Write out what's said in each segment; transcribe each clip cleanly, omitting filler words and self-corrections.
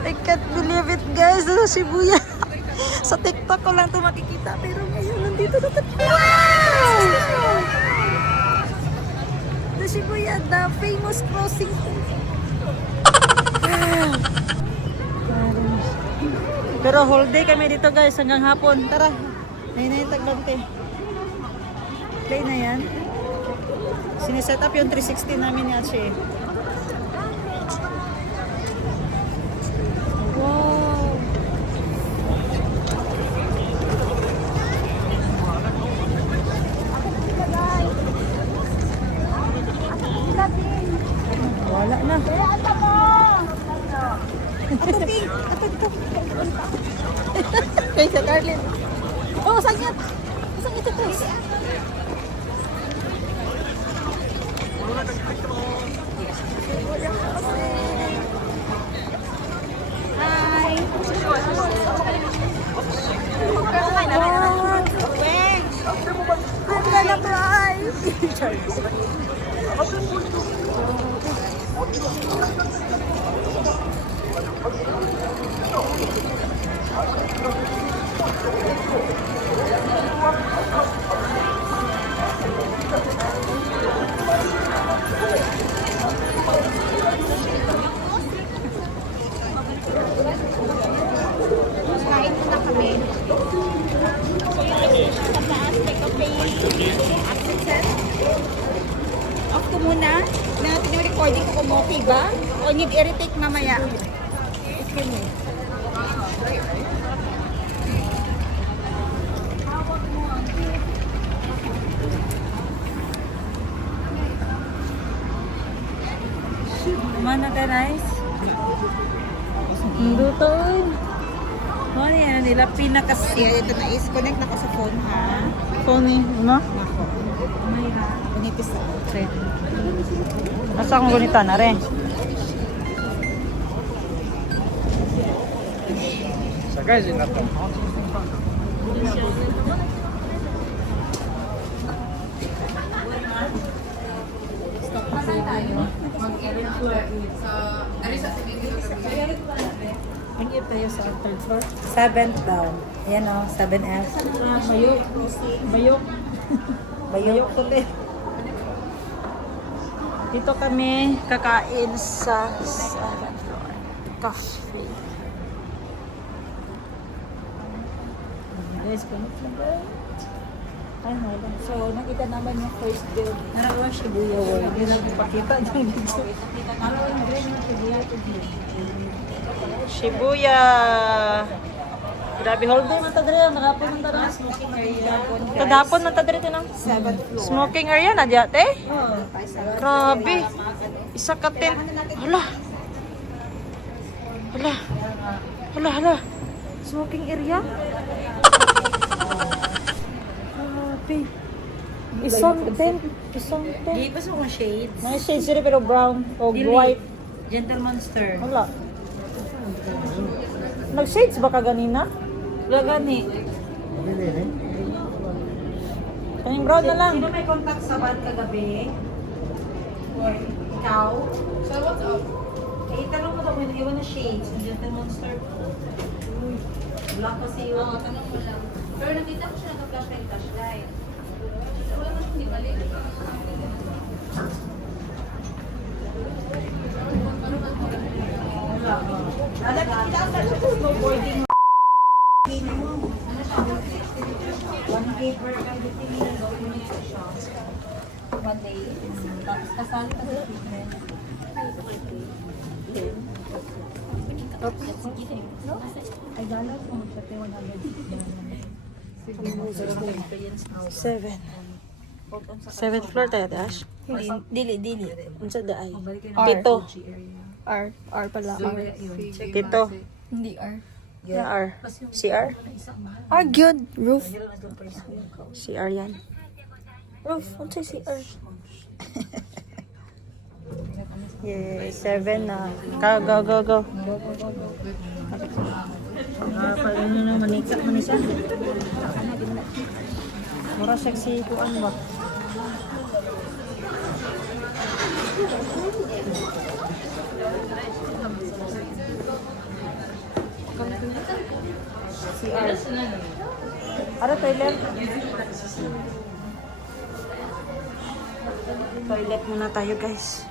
I can't believe it guys, sa Shibuya. Sa TikTok ko lang ito makikita, pero ngayon nandito na tayo. Wow! The Shibuya, the famous crossing. Pero whole day kami dito guys, hanggang hapon. Tara, ayun na yung taglante. Play na yan. Siniset up yung 360 namin ni Ache. Wow! Wala na. Ato pink! Ato. Kay sa Carlin. Oh, sanyat! Sanyat ito. Hi! I'm gonna cry! Kain muna kami. Sa taas, take a pay. Off ko muna. Natin yung recording ko kung okay ba? O need i-retake mamaya? Okay mo. Mana ka guys? Dutoy. Ano yan nila pinakasiya. Ito na is-connect na ko sa phone ha. Phone mo? Ganito sa trend. Asa akong ganito na rin? Sa guys, yun na to. Ang tayo sa third floor. 7th down. Yan o, 7F. Bayok. Bayok. Bayok. Dito kami kakain sa 7th floor. Coffee. Guys, punit na ba? Ay, wala. So, nakita naman yung first build. Narawa Shibuya World. Hindi lang ipakita dyan dito. Shibuya! Grabe, whole day man tadre. Nakapon man tadre. Kadapon man tadre tinang. Smoking area na diya, te? Grabe. Isa ka tent. Hala. Hala. Hala, hala. Smoking area? Grabe. Isang tent. Isang tent. Di ba sa mga shades? Mga shades sila pero brown o white. Gentle Monster. Wala. Nag-shades ba ka ganina? Wala gani. Kanyang brown na lang. Sino may contact sa bad kagabi? Or ikaw? So what's up? Eh, tanong mo daw kung iwan na shades. Yung Gentle Monster. Uy, black kasi yun. Oo, tanong mo lang. Pero nakita ko siya nag-flashlight. Wala naman hindi balik. Alam mo, kita sa snowboarding. 1K per everything na gawin sa shop. 1 day. Tapos kasali ka sa treatment. Ay, gala ko. Sa 7. 7th floor tayo, Dash? Dili. Unsa da ay? R. Pito. R pala. Pito. Hindi R. Yung R. CR? R, good. Roof. CR yan. Roof, unsay CR? Yay, 7 na. Go. Paano na maniksak man isa? Mura sexy kuan ba? CR. Ano, toilet? Toilet muna tayo, guys.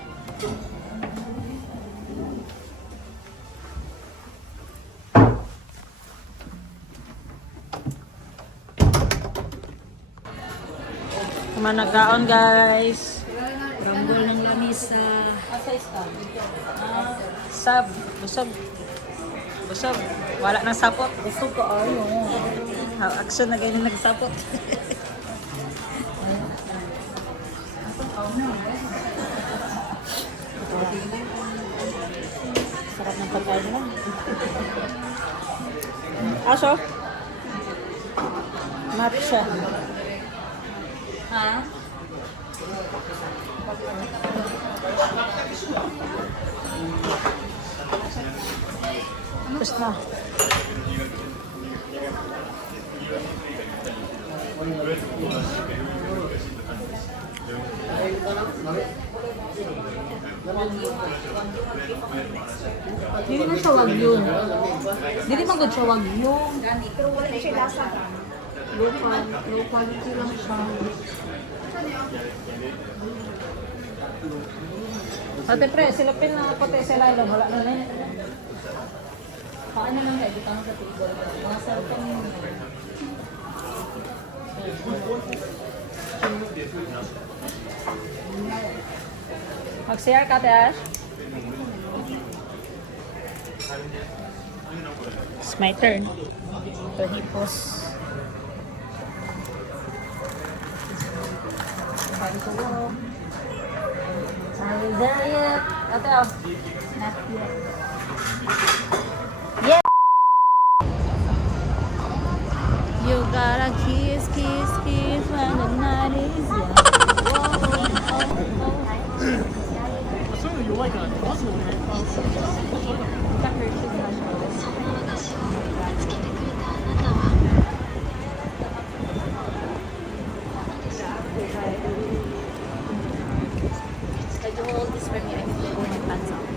Managaon, guys. Rambol ng lamisa. Sab, busog. Busog. Wala nang sapot. Gusto ko ayo. Action na ganyan nagsapot. Sarap ng pagkain lang. Aso? Matcha. Ha? Tapos na. Dili man siya wag yun. Dili man gud siya wag yun. Pero wala siya lasa. Low quality lang siya. Ate pre, silapin na puti sila ilo. Wala na na yun. Paano lang kayo? Dito sa table. Mga sarapang yun. Mag-share ka, Ate Ash? It's my turn. Hipos. Are you there yet? Ate Ash? Not yet. Yeah! You gotta kiss, kiss, kiss when the night is young. Assuming you like a puzzle here. Could you hold this for me? I need to go my pants out.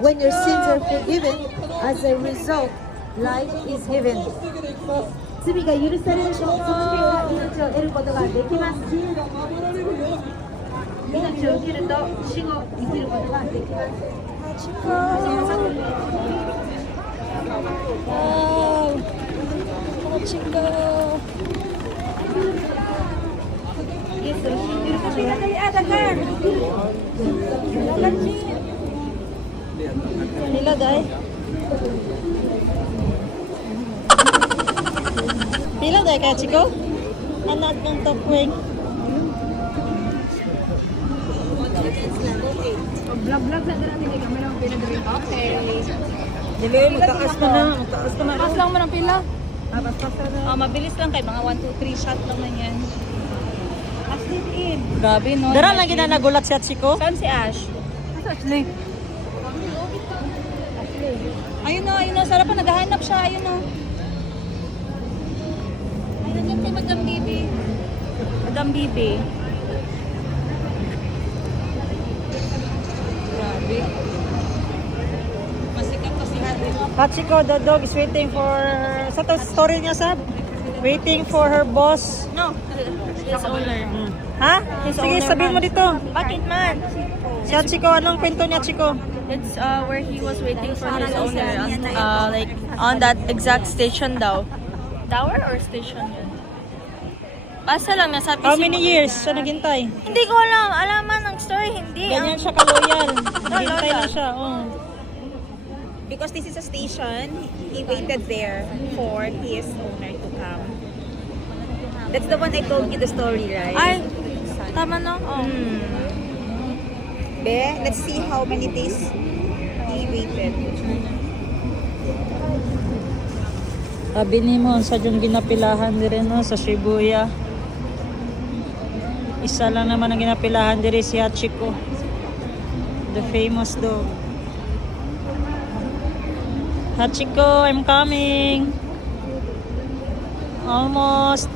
When your sins are forgiven, as a result, life is given. 罪が許されると、そして命を得ることができます。命を受けると、死後生きることができます。 Wow! Chico! Nila, day. Pila, day, kaya Chico? Anak ng tokwing. Vlog-vlog na natin kay kami lang pinag-ring. Okay. Dili, magtaas mo na. Magtaas mo na. Pas lang mo ng pila. Pas na. Mabilis lang kay mga 1, 2, 3 shot lang na yan. Aslit in. Grabe, no? Dara lang ginanagulat siya, Chico. Saan si Ash? Ashley. Ayun o. Sarap pa. Naghahanap siya. Ayun o. Ayun yan kay Madam Bibi. Madam Bibi. Grabe. Masikat kasi natin. Chico, the dog is waiting for... Sa to story niya, Sab? Waiting for her boss. No. His owner. Ha? Sige, sabihin mo dito. Bakit man? Siya, Chico, anong kwento niya, Chico? It's where he was waiting for his owner, like on that exact station daw. Tower or station yun? Basta lang nasa How many years siya naghintay? Hindi ko alam. Alaman ng story, hindi. Ganyan siya ka-loyal. Naghintay lang siya. Oh. Because this is a station, he waited there for his owner to come. That's the one I told you the story, right? Ay, tama no? Oh. Be, let's see how many days he waited. Sabi ni mo, sa yung ginapilahan din no, sa Shibuya. Isa lang naman ang ginapilahan din si Hachiko. The famous dog. Hachiko, I'm coming. Almost.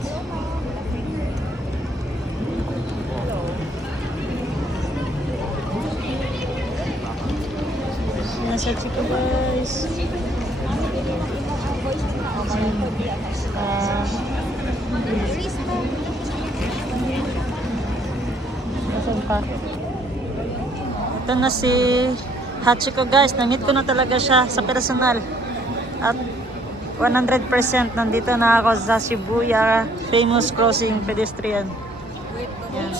na sa Chico guys. Saan pa? Ito na si Hachiko guys. Na-meet ko na talaga siya sa personal. At 100% nandito na ako sa Shibuya Famous Crossing Pedestrian. Yan.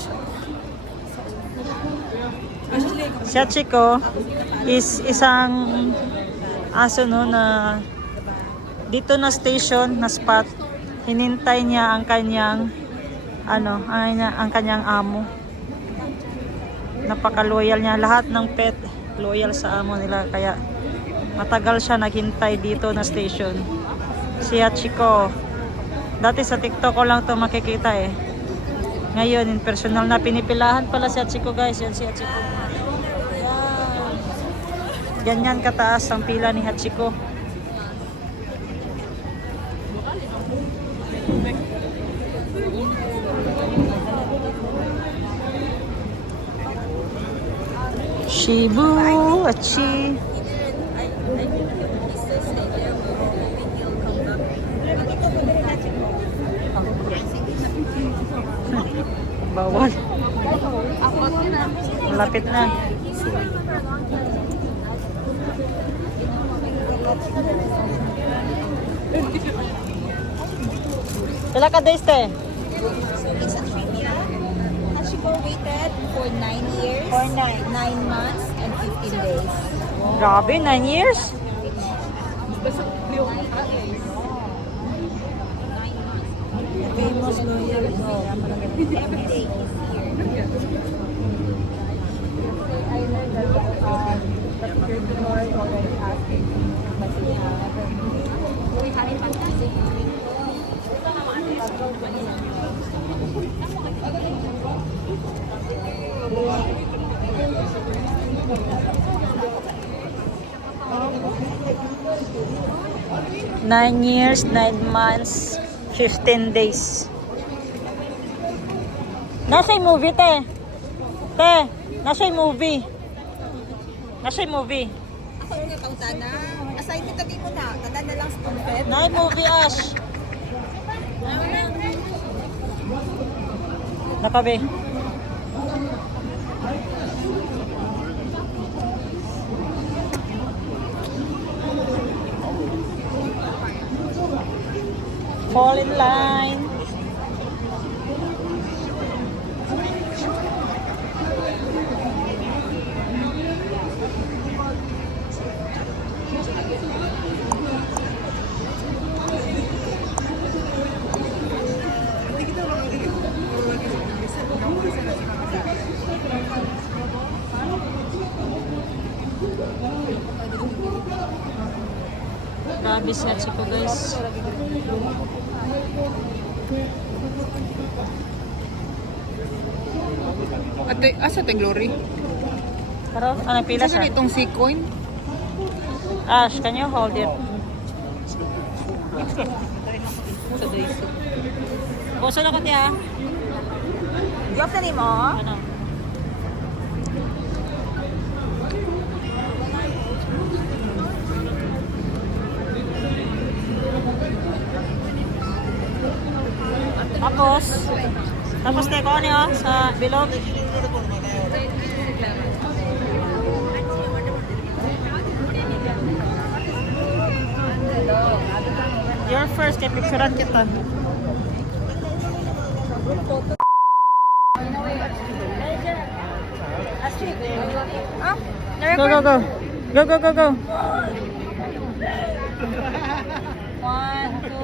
Si Hachiko is isang aso no na dito na station na spot hinintay niya ang kanyang ang kanyang amo. Napaka-loyal niya, lahat ng pet loyal sa amo nila, kaya matagal siya naghintay dito na station. Si Hachiko, dati sa TikTok ko lang to makikita eh. Ngayon in personal na pinipilahan pala si Hachiko guys. Yan si Hachiko. Ganyan kataas ang pila ni Hachiko. Shibuachi. Bawal. Malapit na. Pila ka days te? It's a trivia. Hachiko waited for 9 years, 9 months, and 15 days. Grabe, 9 years? Famous loyal. Every day he's here. Nine years, 9 months, 15 days. Nasa yung movie, te? Te, nasa yung movie? Nasa yung movie? Ako yung nakauta na. Assignment tabi mo na. Tanda na lang spoon fed. Na yung movie, Ash. Nakabe. Fall in line. Grabe si Hachiko guys. Ate, asa te Glory? Pero, ano pila Asa siya? itong C-coin? Ash, can you hold it? Sa Daisy. Puso na ko tiya. Di off na ni mo? Ano? Tapos teko niyo sa bilog. You're first, kay picturean kita. Go, go, go. Go, go, go, go. 1, 2,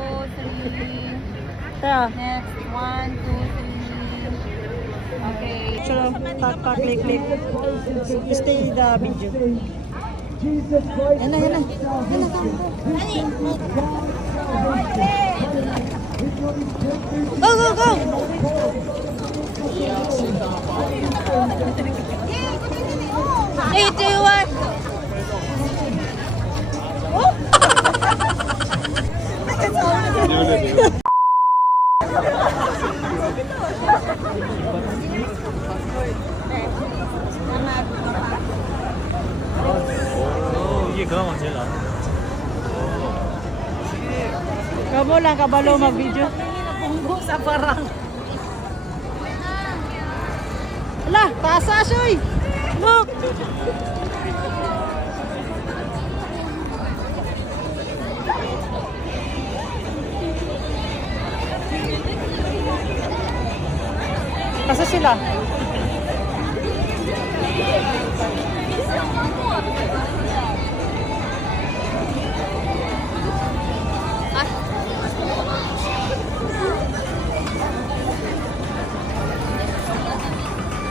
3. Kaya, Next, 1, 2, 3. Okay. picture, tak, click, click. Stay the video. Yan na, yan na. Go, go, go! Three, two, one. 이게 그나마 제일 나은 거. Kamo lang kabalo mag-video. Punggo sa parang. Ala, tasa soy. Look. Asa sila?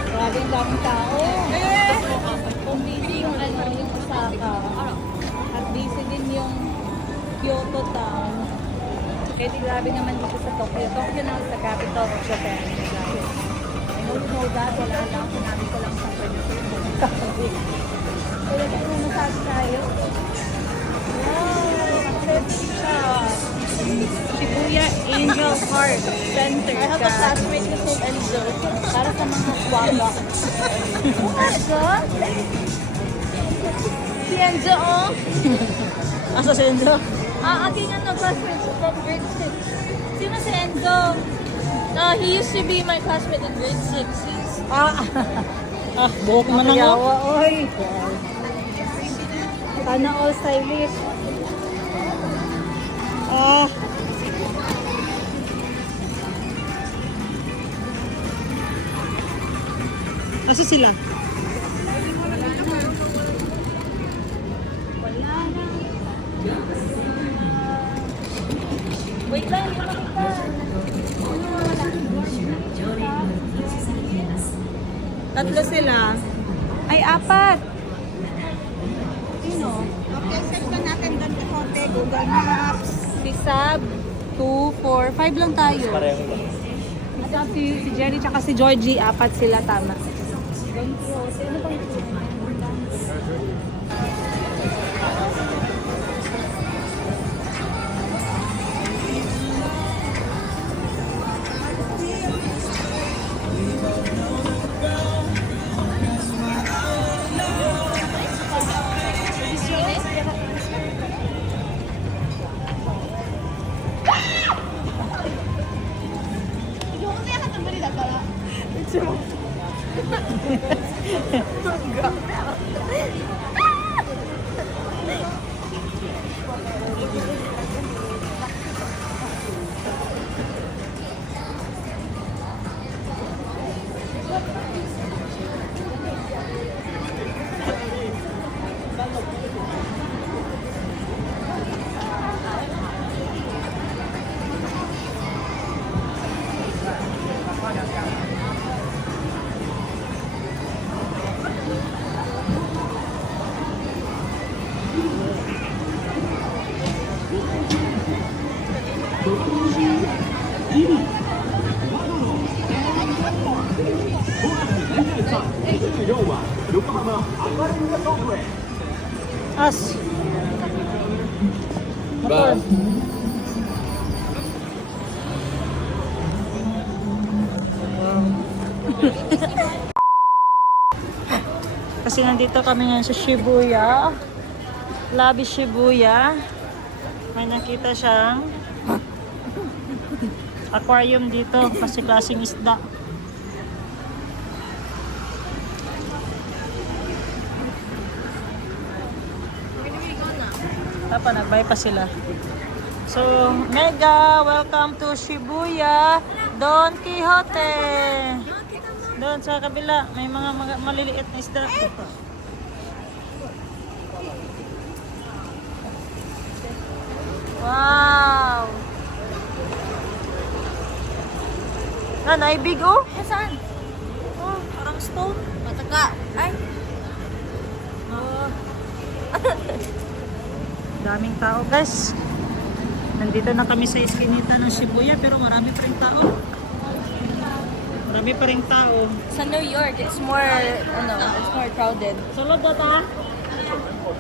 Grabe ang daming tao. Kung busy yung yung Osaka. At busy din yung Kyoto town. Kaya di grabe naman dito sa Tokyo. Tokyo na sa capital of Japan. Grabe. I know that. Wala lang. Sinabi ko lang sa presentation. Kaya kung massage tayo. Wow! Shibuya Angel Heart Center. I have a classmate who said Enzo. Para sa mga swaga. Enzo? Si Enzo, oh? Asa si Enzo? Aking classmate from grade 6. Sino si Enzo? He used to be my classmate in grade 6. Buhok man ako. Yawa, oy. Sana all stylish. Asa sila? Wait lang, hindi makita. Tatlo sila. Ay, apat. Sino? Okay, search na natin doon sa Kote, Google Maps. Si Sab, 2, 4, 5 lang tayo. Pareho lang. At si Jenny tsaka si Georgie, apat sila, tama. As. Motor. Kasi nandito kami ngayon sa Shibuya. Lobby Shibuya. May nakita siyang aquarium dito kasi klaseng isda. Tapa, nagbay pa sila. So, mega welcome to Shibuya Don Quixote. Doon sa kabila, may mga maliliit na isda. Wow! Ay, big oh! Saan? Oh, parang stone. Mataka. Ay. Oh. Daming tao, guys. Nandito na kami sa iskinita ng Shibuya, pero marami pa rin tao. Marami pa rin tao. Sa New York, it's more crowded. Sulod na ta.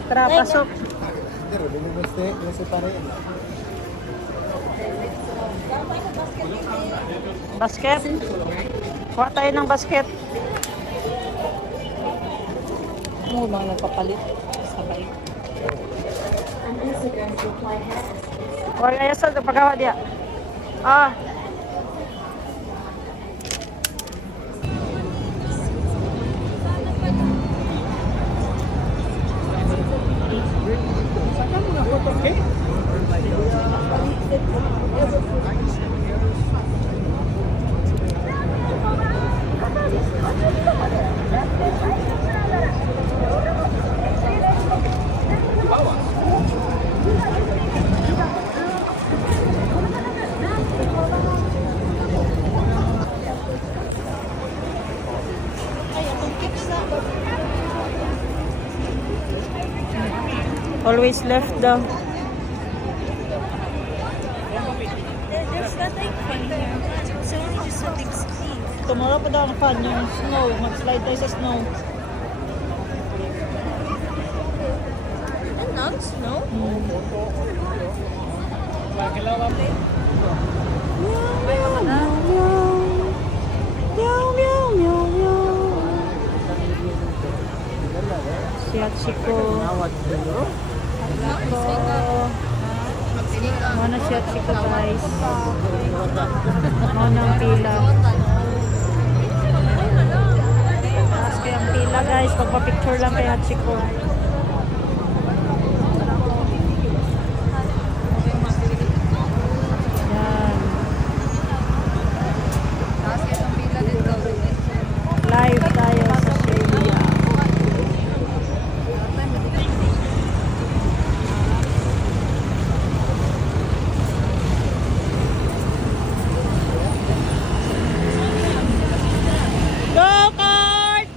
Tara, pasok. Basket. Kuha tayo ng basket. Mga nagpapalit. Sabay. Or ayaw sa pagkawa dia. Ah. Always left daw. There's nothing fun here. It's only just a big screen. Tomorrow pa daw ang fun yung snow. Mag-slide tayo sa snow. And now it's snow. Si Hachiko. Mana si Hachiko guys. Mana ang pila. Taas kaya ang pila guys. Pagpa-picture lang kay Hachiko. Yan. Live tayo sa Shibuya. Go kart!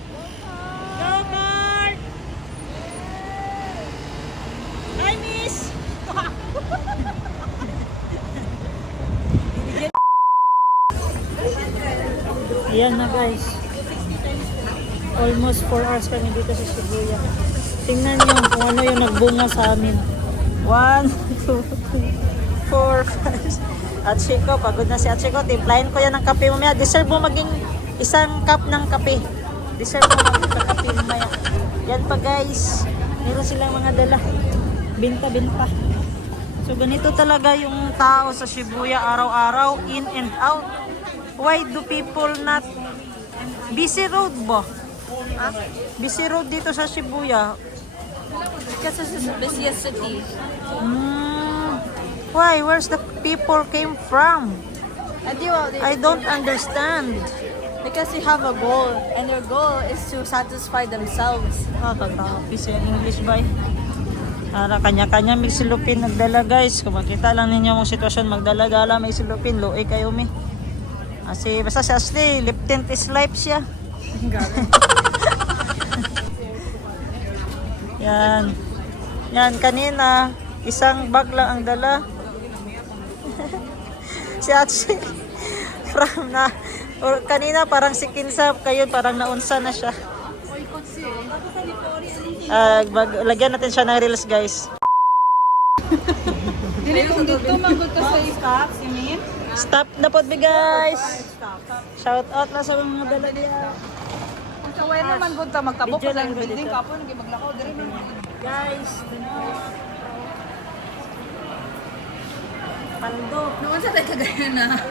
Go kart! Hi miss! Ayan na guys. Almost 4 hours kami dito sa Shibuya. Tingnan nyo kung ano yung nagbunga sa amin. 1, 2, 3, 4, 5. At Chico, pagod na si Achiko. Timplahin ko yan ng kape mamaya. Deserve mo maging isang cup ng kape. Deserve mo maging kape mamaya. Yan pa guys. Meron silang mga dala. Binta-binta. So ganito talaga yung tao sa Shibuya araw-araw, in and out. Why do people not... Busy road ba? Busy road dito sa Shibuya. Because it's the busiest city. Why? Where's the people came from? And I don't understand. because they have a goal, and their goal is to satisfy themselves. Kakapi sa English ba? Para kanya-kanya may silupin nagdala guys. Kung makita lang ninyo mong sitwasyon, magdala-dala may silupin. Luoy kayo mi. Kasi basta si Ashley, lip tint is life siya. Yan. Yan, kanina, isang bag lang ang dala. Si Ashley, from na, or kanina parang si Kinsa, kayo parang naunsa na siya. Lagyan natin siya ng reels guys. Dili kung dito magod ka sa stop, si Min. Stop na po guys. Shout out na sa mga dala niya. Sa way naman gud ta magtabok Video sa lang building dito. kapon gi maglakaw diri. Guys, Paldo. Noon sa tay kagaya na. Sa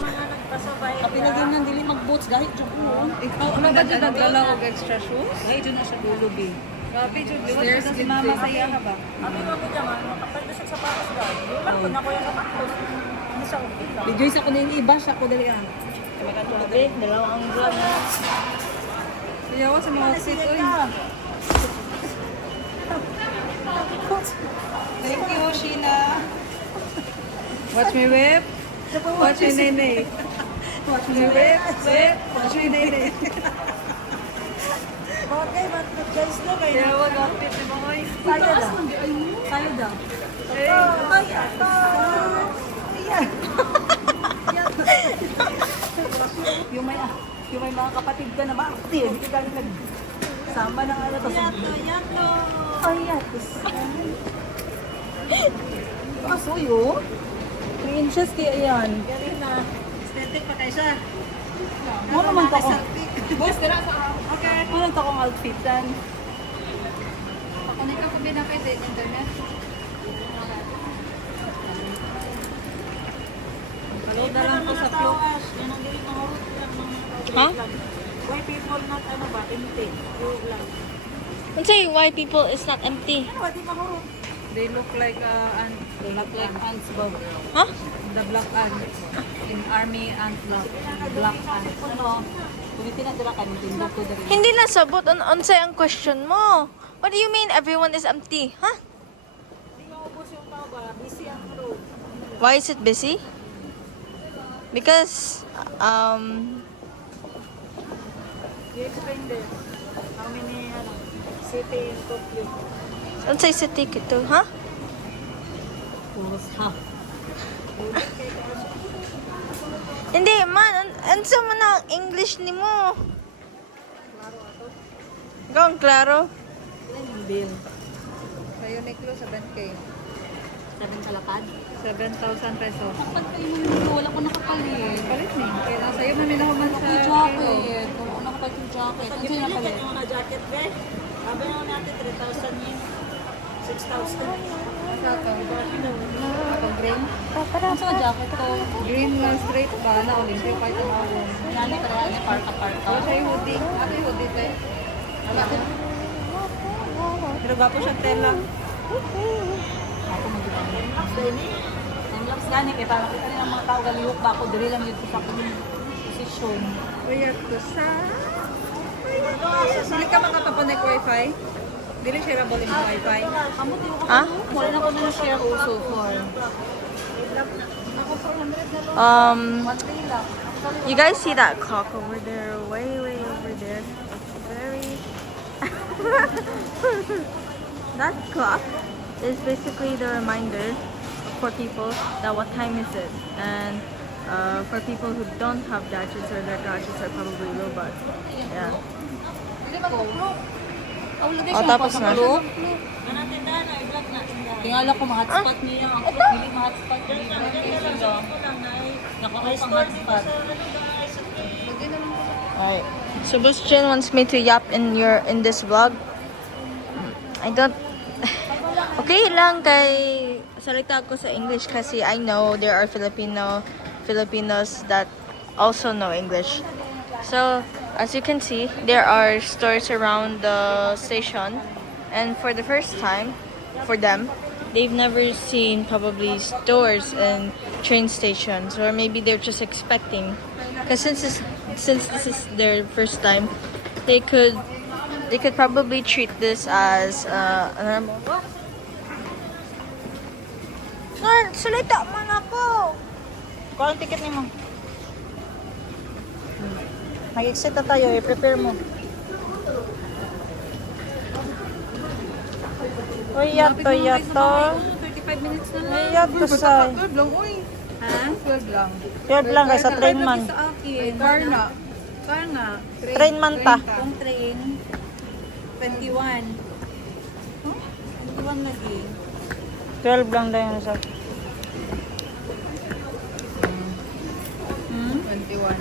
mga nagpasabay. Pinagyan dili mag-boots dahil jud mo. Ikaw ano ba jud nagdala og extra shoes? Ay jud na sa dulo bi. Grabe jud di ba si mama saya ka ba? Abi mo ko diyan, makapal sa sapatos guys. Wala ko na ko yung sapatos. Ano sa upit lang. Bijoy sa kunin iba siya ko dali ah. Magkatubig, dalawang gram. Yawa sa mga outfit oy. Thank you, Sheena. Watch me whip. Watch me nene. Watch me whip. Whip. Watch me nene. Okay, but guys no kayo. Yawa outfit si mga oy. Tayo daw. Tayo daw. Ay, ato. Yung may mga kapatid ka na ba? Hindi ka galing nagsama ng ano. Yato. Ay, yatos. Kaso yun? 3 inches kaya yan. Galing na. Aesthetic pa kayo siya. Ano naman to ko? Boss, tira sa... Okay. Ano to kong outfitan? Connect ka pa binakit sa internet. Load na lang po sa flow. Ha? Why people not ano ba? Empty. I'm saying why people is not empty. They look like ants, Bob. Huh? The black ant. In army ant black ant. Kumitina dira ka nito to diri. Hindi na sabot unsay ang question mo. What do you mean everyone is empty? Huh? Why is it busy? Because You explain this. How many city in Tokyo? unsay city kito, huh? Puros half. Hindi man, unsa man ang English nimo? Gawon klaro. Bill. Sa Uniqlo 7K. 7 kalapad. 7,000 pesos. Wala ko nakapalit. Palit ni. Kaya nasa iyo man naman sa jacket. Kung una pa yung jacket. Ano siya napalit? Yung mga jacket, guys. Sabi naman natin 3,000 yun. 6,000. Sa to. Akong green. Ano sa jacket to? Green lang straight ba? Na ulit. Yung kahit ang awon. Nani ka na niya parka-parka. Ako siya yung hoodie. Ako yung hoodie te. Pero ba po siya tela? Ako mag-ibang. Time-lapse din eh. Time-lapse gani kaya parang kita ng mga tao galihok ba ako. Dili lang yun sa aking posisyon. Kaya to sa... Dili ka makapapanek wifi? Dili shareable yung wifi? Huh? Wala na ko na share also for. You guys see that clock over there? Way over there. Very. That clock is basically the reminder for people that what time is it, and for people who don't have gadgets or their gadgets are probably robots. Yeah. Oh, tapos na. Tingala ko mga hotspot niya. Hindi mga hotspot niya. Naka-ice hotspot. Alright. Sebastian wants me to yap in this vlog. I don't. Okay lang kay salita ko sa English kasi I know there are Filipinos that also know English. So, as you can see, there are stores around the station, and for the first time, for them, they've never seen probably stores and train stations, or maybe they're just expecting. Because since this is their first time, they could probably treat this as a normal. Salita man ako. Kuha ang ticket niyo mo. Mag-exit na tayo. I-prepare mo. Uy, yato. 35 minutes na lang. Uy, yato sa... 12 lang, uy. Ha? 12 lang. 12 lang guys, sa train man. Sa akin. Car na. Car nga. Train man ta. Kung train, 21. Huh? 21 lagi. 12 lang tayo sa... 21.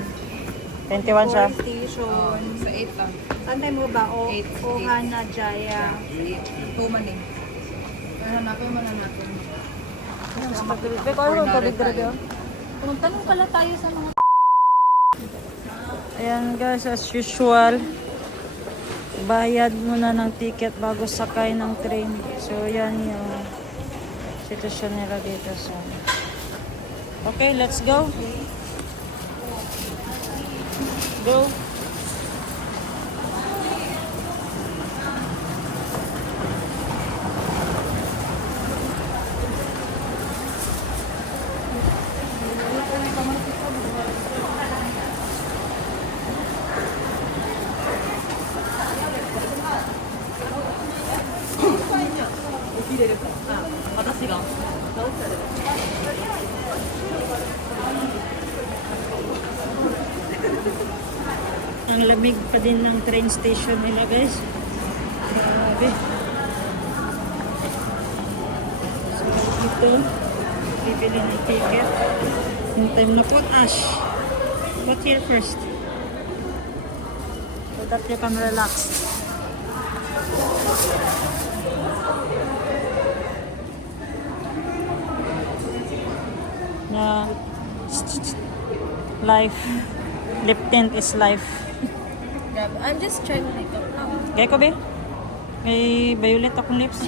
21 siya. Station. Sa 8 lang. Saan tayo mo ba? O, 8. Ohana, Jaya. 8. Humaning. Hanapin mo na natin. Tanong pala tayo sa mga... Ayan guys, as usual. Bayad muna ng ticket bago sakay ng train. So, yan yung sitwasyon nila dito. So, okay, let's go. Go. Ang lamig pa din ng train station nila guys. Grabe. So dito, bibili ng ticket. Yung time na po, Ash. What's here first? So that you can relax. Na life. Lip tint is life. I'm just trying to make up now. Kaya ko ba? May violet akong lips.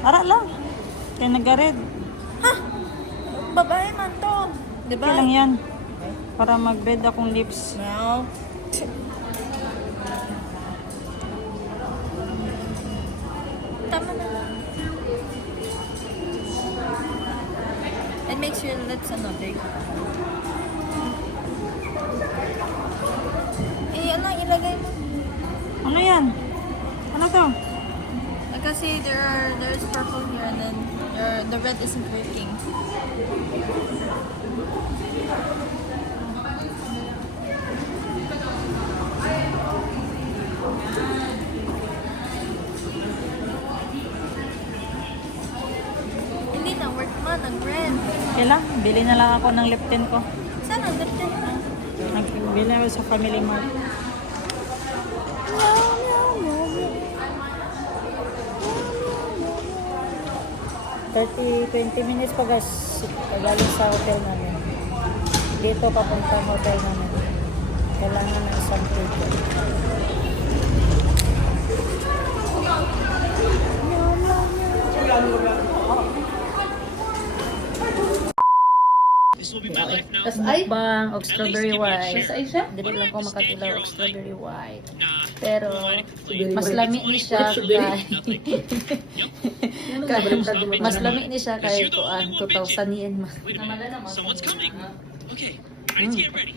Ara lang. Kaya nag-red. Babae man to. Diba? Okay lang yan. Para mag-red akong lips. Now. Tama na. It makes your lips big. Ano, ilagay mo. Ano yan? Ano to? Kasi there's purple here and then the red isn't working. Hindi na work man ang red. Okay lang. Bili na lang ako ng lip tint ko. Saan ang red? Bili ako sa Family Mart. 20 minutes pa guys. Pagaling sa hotel namin. Dito papunta ang hotel namin. Kailangan ng isang ticket. Mukbang og strawberry white. Dili lang ko makatilaw og strawberry white. Pero mas lami ni siya mas lami ni siya kay kuan 2,000 yen mas. Someone's coming. Okay, I need to get ready.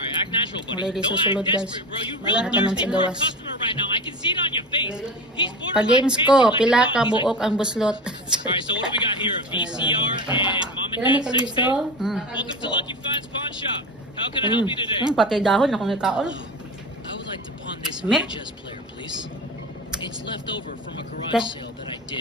All right, act natural, buddy. Wala di susulod guys. Natanan sa gawas. Customer right now. I can see it on your face. He's born. Pag games ko, pila ka buok ang buslot. All right, so what do we got here? A VCR and mom and dad's sex tape. Welcome to Lucky Finds Pawn Shop. How can I help you today? Pati dahon akong ikaol. I would like to pawn this Meh. VHS player, please. It's left over from a Okay. garage sale that I did.